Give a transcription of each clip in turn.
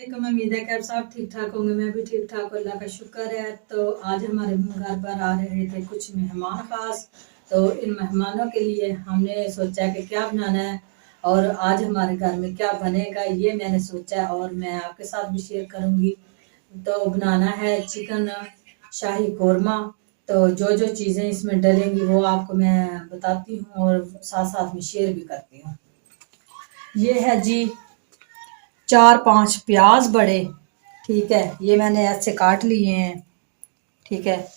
वालेकुम, उम्मीद है कि आप सब ठीक ठाक होंगे। मैं भी ठीक ठाक, अल्लाह का शुक्र है। तो आज हमारे घर पर आ रहे थे कुछ मेहमान खास। तो इन मेहमानों के लिए हमने सोचा कि क्या बनाना है और आज हमारे घर में क्या बनेगा, ये मैंने सोचा और मैं आपके साथ भी शेयर करूंगी। तो बनाना है चिकन शाही कोरमा। तो जो जो चीज़ें इसमें डलेंगी वो आपको मैं बताती हूँ और साथ साथ में शेयर भी करती हूँ। ये है जी 4-5 प्याज बड़े, ठीक है, ये मैंने ऐसे काट लिए हैं, ठीक है।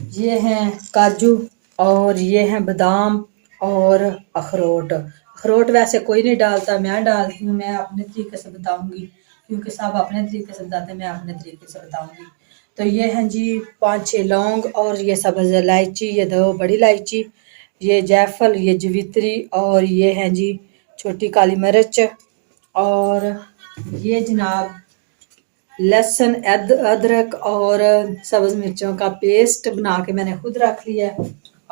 ये हैं काजू और ये हैं बादाम और अखरोट। अखरोट वैसे कोई नहीं डालता, मैं डालती हूँ। मैं अपने तरीके से बताऊंगी क्योंकि सब अपने तरीके से बताते हैं, मैं अपने तरीके से बताऊंगी। तो ये हैं जी 5-6 लौंग और ये सब्ज़ इलायची, ये 2 बड़ी इलायची, ये जायफल, ये जवित्री और ये हैं जी छोटी काली मिर्च और ये जनाब लहसुन अदरक और सब्ज़ मिर्चों का पेस्ट बना के मैंने खुद रख लिया है।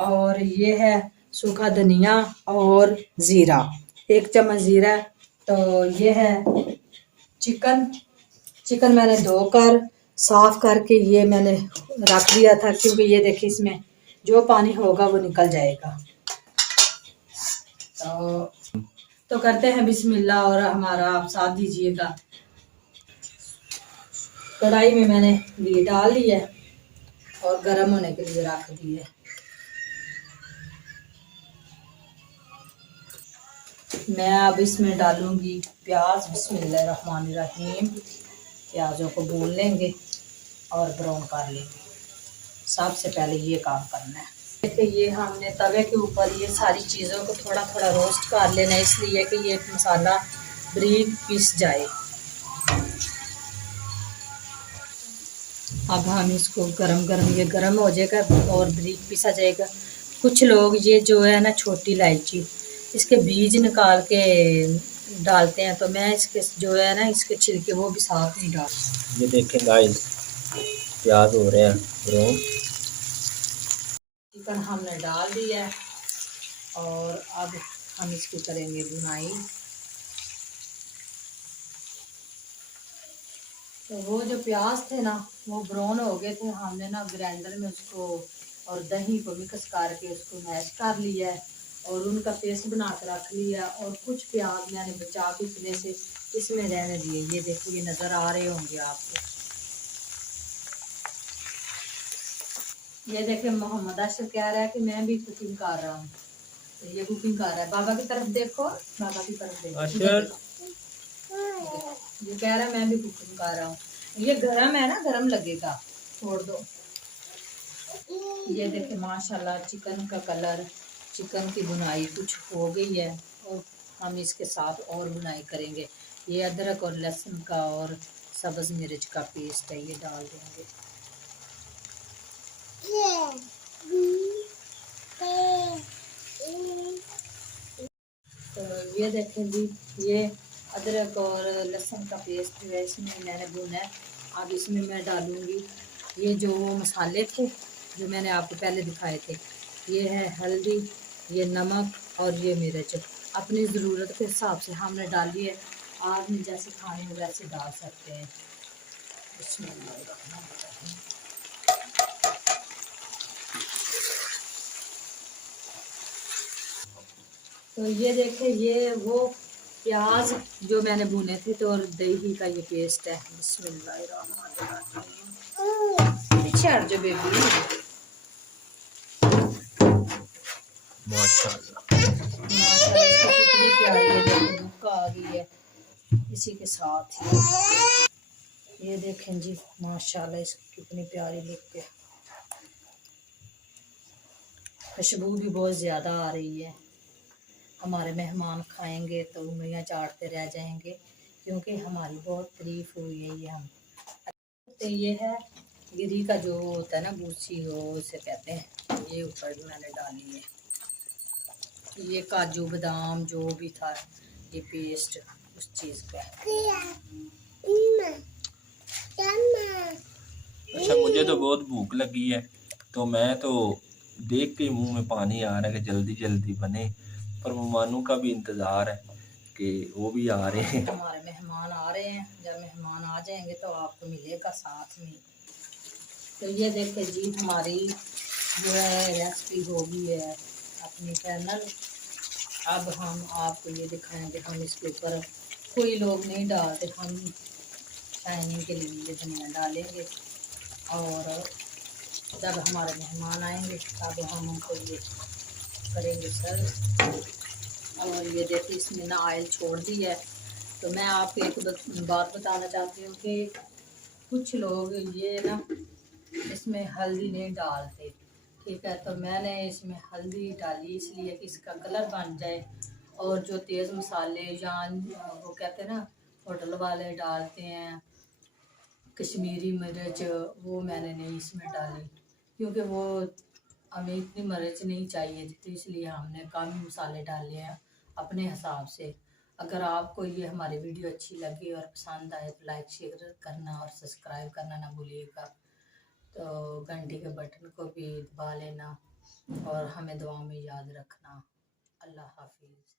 और ये है सूखा धनिया और ज़ीरा, 1 चम्मच ज़ीरा। तो ये है चिकन। चिकन मैंने धोकर साफ करके ये मैंने रख दिया था क्योंकि ये देखिए इसमें जो पानी होगा वो निकल जाएगा। तो करते हैं बिस्मिल्लाह और हमारा आप साथ दीजिएगा। कढ़ाई में मैंने घी डाल लिया है और गर्म होने के लिए रख दी है। मैं अब इसमें डालूंगी प्याज। बिस्मिल्लाहिर्रहमानिर्रहीम। प्याजों को भून लेंगे और ब्राउन कर लेंगे। सबसे पहले ये काम करना है। देखिए ये हमने तवे के ऊपर ये सारी चीज़ों को थोड़ा थोड़ा रोस्ट कर लेना है, इसलिए कि ये मसाला बारीक पीस जाए। अब हम इसको गरम गरम ये गरम हो जाएगा और बारीक पीसा जाएगा। कुछ लोग ये जो है ना छोटी इलायची इसके बीज निकाल के डालते हैं, तो मैं इसके जो है ना इसके छिलके वो भी साथ नहीं डाल। ये देखें गाइस, प्याज हो रहे हैं ब्राउन। चिकन हमने डाल दिया है और अब हम इसकी करेंगे बुनाई। तो वो जो प्याज थे ना वो ब्राउन हो गए थे, हमने ना ग्राइंडर में उसको और दही को मिक्स करके उसको मैश कर लिया है और उनका पेस्ट बना कर रख लिया। और कुछ प्याज मैंने बचा के इसमें से इसमें रहने दिए। ये देखिए, ये नज़र आ रहे होंगे आपको। ये देखिए मोहम्मद अशरफ कह रहा है कि मैं भी कुकिंग कर रहा हूँ, तो ये कुकिंग कर रहा है। बाबा की तरफ देखो, बाबा की तरफ देखो। ये कह रहा है मैं भी कुकिंग कर रहा हूँ। ये गरम है ना, गरम लगेगा, छोड़ दो। ये देखिए माशाल्लाह चिकन का कलर, चिकन की बुनाई कुछ हो गई है और हम इसके साथ और बुनाई करेंगे। ये अदरक और लहसुन का और सब्ज़ मिर्च का पेस्ट है, ये डाल देंगे। तो ये देखें जी, ये अदरक और लहसुन का पेस्ट जो है इसमें मैंने भुना है। अब इसमें मैं डालूँगी ये जो मसाले थे जो मैंने आपको पहले दिखाए थे। ये है हल्दी, ये नमक और ये मिर्च। अपनी ज़रूरत के हिसाब से हमने डाली है, आदमी जैसे खाने में वैसे डाल सकते हैं। तो ये देखें, ये वो प्याज जो मैंने भुने थे तो और दही का ये पेस्ट है। बिस्मिल्लाहिर्रहमानिर्रहीम। पीछे हट जो बेबी। माशाल्लाह माशाल्लाह कितनी प्यारी है, भूख आ गई है इसी के साथ ही। ये देखें जी माशाल्लाह इसकी कितनी प्यारी लुक है। खुशबू भी बहुत ज़्यादा आ रही है। हमारे मेहमान खाएंगे तो उंगलियां चाटते रह जाएंगे क्योंकि हमारी बहुत तारीफ हुई है। ये हम तो ये है गिरी का जो होता है ना, बूसी हो उसे कहते हैं। ये ऊपर भी मैंने डाली है। ये काजू बादाम जो भी था ये पेस्ट उस चीज़ का। अच्छा, मुझे तो बहुत भूख लगी है, तो मैं तो देख के मुंह में पानी आ रहा है कि जल्दी जल्दी बने, पर मेहमानों का भी इंतज़ार है। कि वो भी आ रहे हैं। हमारे मेहमान आ रहे हैं, जब मेहमान आ जाएंगे तो आपको मिलेगा साथ में। तो ये देखिए जी, हमारी जो है रेसिपी हो गई है अपनी फाइनल। अब हम आपको ये दिखाएंगे, हम इसके ऊपर कोई लोग नहीं डालते, हम शाइनिंग के लिए ये धनिया डालेंगे और जब हमारे मेहमान आएंगे तब हम उनको ये करेंगे सर्व। और ये देखिए इसमें ना ऑयल छोड़ दी है। तो मैं आपको एक बात बताना चाहती हूँ कि कुछ लोग ये ना इसमें हल्दी नहीं डालते, ठीक है। तो मैंने इसमें हल्दी डाली इसलिए कि इसका कलर बन जाए। और जो तेज़ मसाले या वो कहते हैं ना होटल वाले डालते हैं कश्मीरी मिर्च, वो मैंने नहीं इसमें डाली क्योंकि वो हमें इतनी मिर्च नहीं चाहिए थी, तो इसलिए हमने कम मसाले डाले हैं अपने हिसाब से। अगर आपको ये हमारी वीडियो अच्छी लगी और पसंद आए तो लाइक शेयर करना और सब्सक्राइब करना ना भूलिएगा। तो घंटी के बटन को भी दबा लेना और हमें दुआ में याद रखना। अल्लाह हाफिज़।